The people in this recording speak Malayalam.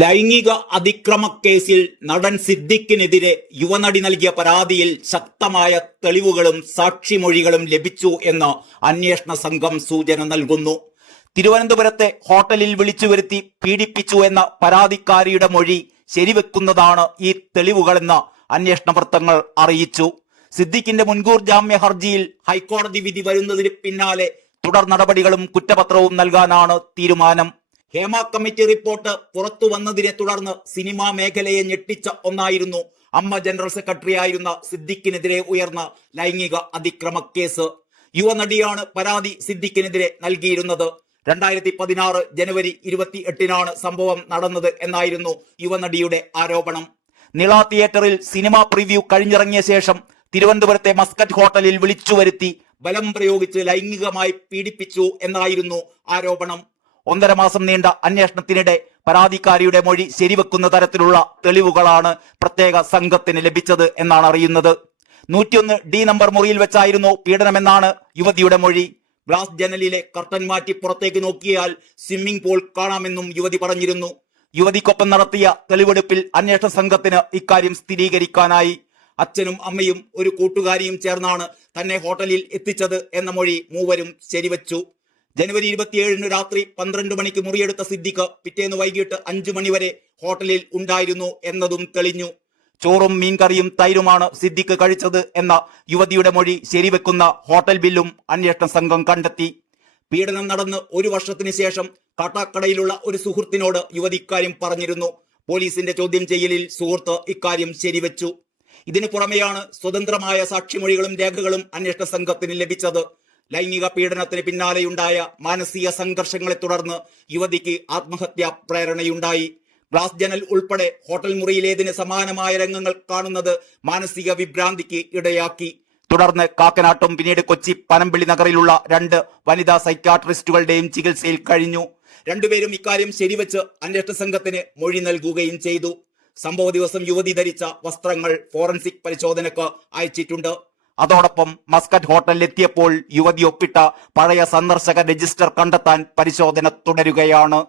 ലൈംഗിക അതിക്രമ കേസിൽ നടൻ സിദ്ദിഖിനെതിരെ യുവനടി നൽകിയ പരാതിയിൽ ശക്തമായ തെളിവുകളും സാക്ഷിമൊഴികളും ലഭിച്ചു എന്ന് അന്വേഷണ സംഘം സൂചന നൽകുന്നു. തിരുവനന്തപുരത്തെ ഹോട്ടലിൽ വിളിച്ചു വരുത്തി പീഡിപ്പിച്ചു എന്ന പരാതിക്കാരിയുടെ മൊഴി ശരിവെക്കുന്നതാണ് ഈ തെളിവുകളെന്ന് അന്വേഷണ വൃത്തങ്ങൾ അറിയിച്ചു. സിദ്ദിഖിന്റെ മുൻകൂർ ജാമ്യ ഹർജിയിൽ ഹൈക്കോടതി വിധി വരുന്നതിന് പിന്നാലെ തുടർ നടപടികളും കുറ്റപത്രവും നൽകാനാണ് തീരുമാനം. ഹേമ കമ്മിറ്റി റിപ്പോർട്ട് പുറത്തു വന്നതിനെ തുടർന്ന് സിനിമാ മേഖലയെ ഞെട്ടിച്ച ഒന്നായിരുന്നു. അമ്മ ജനറൽ സെക്രട്ടറി ആയിരുന്ന സിദ്ദിഖിനെതിരെ ഉയർന്ന ലൈംഗിക അതിക്രമ കേസ്. യുവനടിയാണ് പരാതി സിദ്ദിഖിനെതിരെ നൽകിയിരുന്നത്. രണ്ടായിരത്തി പതിനാറ് ജനുവരി ഇരുപത്തി എട്ടിനാണ് സംഭവം നടന്നത് എന്നായിരുന്നു യുവനടിയുടെ ആരോപണം. നിള തിയേറ്ററിൽ സിനിമ പ്രിവ്യൂ കഴിഞ്ഞിറങ്ങിയ ശേഷം തിരുവനന്തപുരത്തെ മസ്കറ്റ് ഹോട്ടലിൽ വിളിച്ചു വരുത്തി ബലം പ്രയോഗിച്ച് ലൈംഗികമായി പീഡിപ്പിച്ചു എന്നായിരുന്നു ആരോപണം. ഒന്നര മാസം നീണ്ട അന്വേഷണത്തിനിടെ പരാതിക്കാരിയുടെ മൊഴി ശരിവെക്കുന്ന തരത്തിലുള്ള തെളിവുകളാണ് പ്രത്യേക സംഘത്തിന് ലഭിച്ചത് എന്നാണ് അറിയുന്നത്. നൂറ്റിയൊന്ന് ഡി നമ്പർ മുറിയിൽ വെച്ചായിരുന്നു പീഡനമെന്നാണ് യുവതിയുടെ മൊഴി. ഗ്ലാസ് ജനലിലെ കർട്ടൻ മാറ്റി പുറത്തേക്ക് നോക്കിയാൽ സ്വിമ്മിംഗ് പൂൾ കാണാമെന്നും യുവതി പറഞ്ഞിരുന്നു. യുവതിക്കൊപ്പം നടത്തിയ തെളിവെടുപ്പിൽ അന്വേഷണ സംഘത്തിന് ഇക്കാര്യം സ്ഥിരീകരിക്കാനായി. അച്ഛനും അമ്മയും ഒരു കൂട്ടുകാരിയും ചേർന്നാണ് തന്നെ ഹോട്ടലിൽ എത്തിച്ചത് എന്ന മൊഴി മൂവരും ശരിവച്ചു. ജനുവരി ഇരുപത്തിയേഴിന് രാത്രി പന്ത്രണ്ട് മണിക്ക് മുറിയെടുത്ത സിദ്ദിഖ് പിറ്റേന്ന് വൈകിട്ട് അഞ്ചു മണിവരെ ഹോട്ടലിൽ ഉണ്ടായിരുന്നു എന്നതും തെളിഞ്ഞു. ചോറും മീൻകറിയും തൈരുമാണ് സിദ്ദിഖ് കഴിച്ചത് എന്ന യുവതിയുടെ മൊഴി ശരിവെക്കുന്ന ഹോട്ടൽ ബില്ലും അന്വേഷണ സംഘം കണ്ടെത്തി. പീഡനം നടന്ന് ഒരു വർഷത്തിന് ശേഷം കാട്ടാക്കടയിലുള്ള ഒരു സുഹൃത്തിനോട് യുവതി ഇക്കാര്യം പറഞ്ഞിരുന്നു. പോലീസിന്റെ ചോദ്യം ചെയ്യലിൽ സുഹൃത്ത് ഇക്കാര്യം ശരിവെച്ചു. ഇതിനു പുറമെയാണ് സ്വതന്ത്രമായ സാക്ഷിമൊഴികളും രേഖകളും അന്വേഷണ സംഘത്തിന് ലഭിച്ചത്. ലൈംഗിക പീഡനത്തിന് പിന്നാലെയുണ്ടായ മാനസിക സംഘർഷങ്ങളെ തുടർന്ന് യുവതിക്ക് ആത്മഹത്യാ പ്രേരണയുണ്ടായി. ഗ്ലാസ് ജനൽ ഉൾപ്പെടെ ഹോട്ടൽ മുറിയിലേതിന് സമാനമായ രംഗങ്ങൾ കാണുന്നത് മാനസിക വിഭ്രാന്തിക്ക് ഇടയാക്കി. തുടർന്ന് കാക്കനാട്ടും പിന്നീട് കൊച്ചി പനമ്പിളി നഗറിലുള്ള രണ്ട് വനിതാ സൈക്യാട്രിസ്റ്റുകളുടെയും ചികിത്സയിൽ കഴിഞ്ഞു. രണ്ടുപേരും ഇക്കാര്യം ശരിവെച്ച് അന്വേഷണ സംഘത്തിന് മൊഴി നൽകുകയും ചെയ്തു. സംഭവ ദിവസം യുവതി ധരിച്ച വസ്ത്രങ്ങൾ ഫോറൻസിക് പരിശോധനക്ക് അയച്ചിട്ടുണ്ട്. അതോടൊപ്പം മസ്കറ്റ് ഹോട്ടലിൽ എത്തിയപ്പോൾ യുവതി ഒപ്പിട്ട പഴയ സന്ദർശക രജിസ്റ്റർ കണ്ടെത്താൻ പരിശോധന തുടരുകയാണ്.